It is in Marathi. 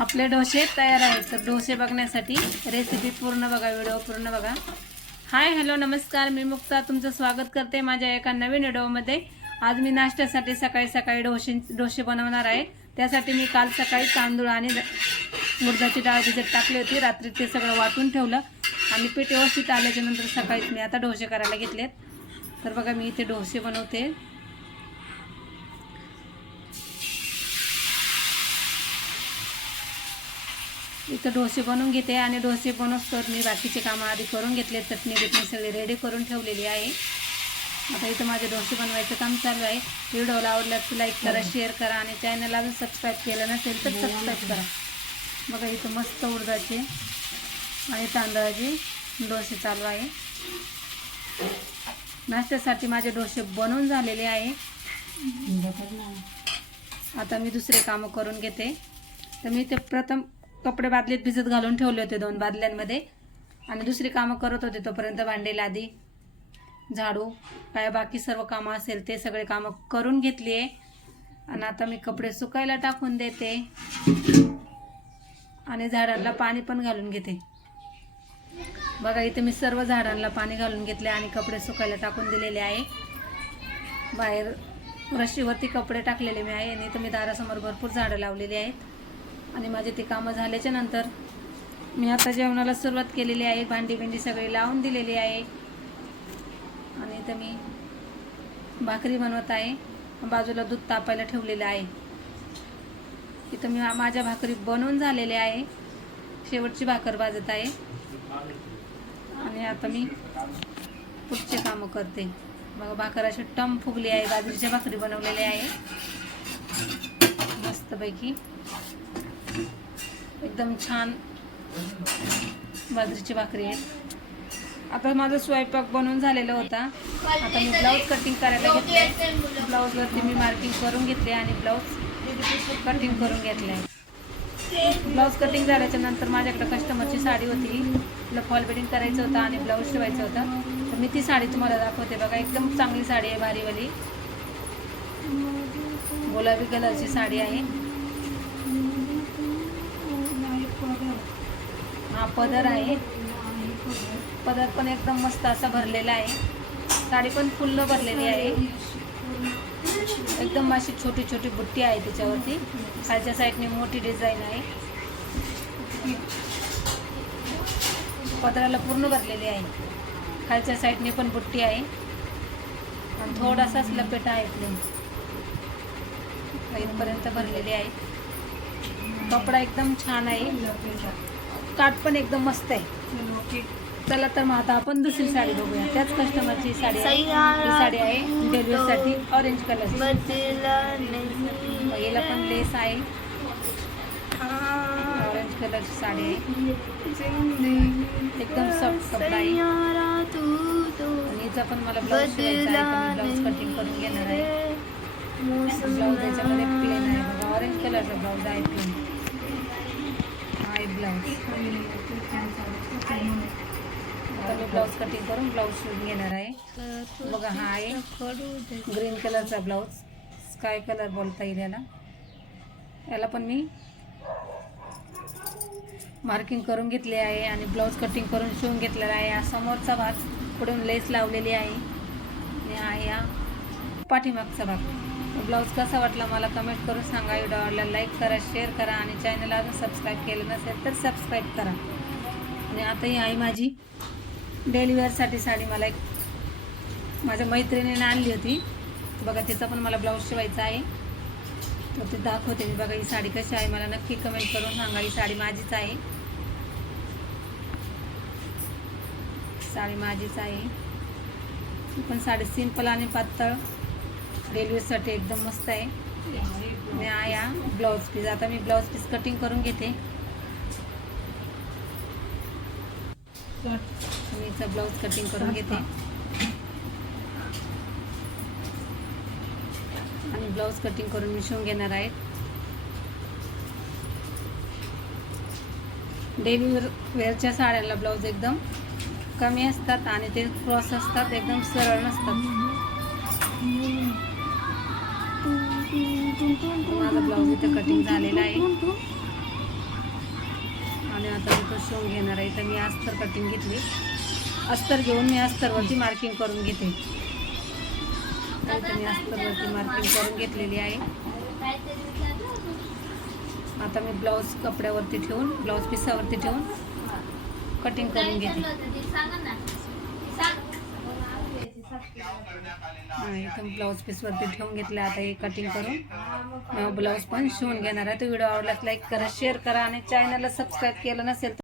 आपले डोसे तयार आहेत. तर डोसे बघण्यासाठी रेसिपी पूर्ण बघा व्हिडिओ पूर्ण बघा. हाय हॅलो नमस्कार. मी मुक्ता. तुमचं स्वागत करते माझ्या एका नवीन व्हिडिओमध्ये आज मी नाश्त्यासाठी सकाळी सकाळी डोसे डोसे बनवणार आहे. त्यासाठी मी काल सकाळी तांदूळ आणि मुर्दाची डाळ भिजत टाकली होती. रात्री ते सगळं वाटून ठेवलं. आणि पीठ व्यवस्थित आल्याच्यानंतर सकाळीच मी आता डोसे करायला घेतलेत. तर बघा मी इथे डोसे बनवते. इथं डोसे बनवून घेते आणि डोसे बनवत तर मी बाकीचे कामं आधी करून घेतले चटणी बिटणी सगळी रेडी करून ठेवलेली आहे. आता इथं माझे डोसे बनवायचं काम चालू आहे. व्हिडिओला आवडला तर लाईक करा शेअर करा आणि चॅनलला अजून सबस्क्राईब केलं नसेल तर सबस्क्राईब करा. बघा इथं मस्त उडदाचे आणि तांदळाचे डोसे चालू आहे. नाश्त्यासाठी माझे डोसे बनवून झालेले आहे. आता मी दुसरे कामं करून घेते. तर मी ते प्रथम कपडे बादलीत भिजत घालून ठेवले होते दोन बादल्यांमध्ये. आणि दुसरी कामं करत होते तोपर्यंत भांडे लादी झाडू काय बाकी सर्व कामं असेल ते सगळे कामं करून घेतली आहे. आणि आता मी कपडे सुकायला टाकून देते. आणि झाडांना पाणी पण घालून घेते. बघा इथे मी सर्व झाडांना पाणी घालून घेतले आणि कपडे सुकायला टाकून दिलेले आहे. बाहेर रशीवरती कपडे टाकलेले मी आहे आणि इथं मी दारासमोर भरपूर झाडं लावलेली आहेत. आणि माझे ते कामं झाल्याच्यानंतर मी आता जेवणाला सुरुवात केलेली आहे. भांडी बिंडी सगळी लावून दिलेली आहे. आणि इथं मी भाकरी बनवत आहे. बाजूला दूध तापायला ठेवलेलं आहे. इथं मी माझ्या भाकरी बनवून झालेल्या आहे. शेवटची भाकर भाजत आहे. आणि आता मी पुढचे कामं करते. मग भाकर अशी टम फुगली आहे. बाजरीच्या भाकरी बनवलेल्या आहे. मस्तपैकी. एकदम छान बाजरीची भाकरी आहे. आता माझा स्वयंपाक बनवून झालेला होता. आता मी ब्लाऊज कटिंग करायला घेतले ब्लाऊजवरती मी मार्किंग करून घेतले आणि ब्लाऊज कटिंग करून घेतले ब्लाऊज कटिंग झाल्याच्यानंतर माझ्याकडे कस्टमरची साडी होती. तिला फॉल बेडिंग करायचं होतं आणि ब्लाऊज शिवायचं होतं. तर मी ती साडी तुम्हाला दाखवते बघा. एकदम चांगली साडी आहे भारीवाली गुलाबी कलरची साडी आहे. हा पदर आहे. पदर पण एकदम मस्त असा भरलेला आहे. साडी पण फुल्ल भरलेली आहे. एकदम अशी छोटी छोटी बुट्टी आहे त्याच्यावरती. खालच्या साईडने मोठी डिझाईन आहे. पदराला पूर्ण भरलेली आहे. खालच्या साईडने पण बुट्टी आहे. आणि थोडासाच लपेटा आहे. प्लेन इथपर्यंत भरलेली आहे. कपडा एकदम छान आहे. काठ पण एकदम मस्त आहे. चला तर मग आता आपण दुसरी साडी बघूया. त्याच कस्टमरची साडी आहे. ही साडी आहे डेलिव्हरीसाठी ऑरेंज कलरची याला पण लेस आहे. ऑरेंज कलरची साडी आहे. एकदम सॉफ्ट कपडा आहे. आणि हिचा पण मला ब्लाऊज शिवायचा आहे. ब्लाऊज कटिंग करून घेणार आहे. ब्लाऊज याच्यामध्ये प्लेन आहे. बघा ऑरेंज कलरचा ब्लाऊज आहे. प्लेन आता मी ब्लाऊज कटिंग करून ब्लाऊज शिवून घेणार आहे. बघा हा आहे. ग्रीन कलरचा ब्लाऊज स्काय कलर बोलता येईल याला. याला पण मी मार्किंग करून घेतले आहे आणि ब्लाऊज कटिंग करून शिवून घेतलेला आहे. हा समोरचा भाग. पुढून लेस लावलेली आहे. आणि हा या पाठीमागचा भाग. ब्लाऊज कसा वाटला मला कमेंट करून सांगा. व्हिडिओ आवडला लाईक करा शेअर करा आणि चॅनल अजून सबस्क्राईब केलं नसेल तर सबस्क्राईब करा. आणि आता ही आहे माझी डेली वेअरसाठी साडी मला एक माझ्या मैत्रिणीने आणली होती. बघा तिचा पण मला ब्लाऊज शिवायचा आहे. तर ते दाखवते मी. बघा ही साडी कशी आहे. मला नक्की कमेंट करून सांगा. ही साडी माझीच आहे. साडी माझीच आहे. ही पण साडी सिंपल आणि पातळ. रेल्वेसाठी एकदम मस्त आहे. या ब्लाऊज पीस आता मी ब्लाऊज पीस कटिंग करून घेते. मी ब्लाऊज कटिंग करून घेते. आणि ब्लाऊज कटिंग करून मी शिवून घेणार आहे. डेली वेअरच्या साड्याला ब्लाऊज एकदम कमी असतात आणि ते क्रॉस असतात एकदम सरळ नसतात. माझा ब्लाऊज इथं कटिंग झालेला आहे. आणि आता मी तो शिवून घेणार आहे. तर मी अस्तर कटिंग घेतली. अस्तर घेऊन मी अस्तरवरती मार्किंग करून घेते. मी अस्तरवरती मार्किंग करून घेतलेली आहे. आता मी ब्लाऊज कपड्यावरती ठेवून ब्लाऊज पिसावरती ठेवून कटिंग करून घेते. एकदम ब्लाऊज पीसवरती ठेवून घेतलं आता हे कटिंग करून. ब्लाऊज पण शिवून घेणार आहे. तो व्हिडिओ आवडला लाईक करा शेअर करा आणि चॅनलला सबस्क्राईब केलं नसेल तर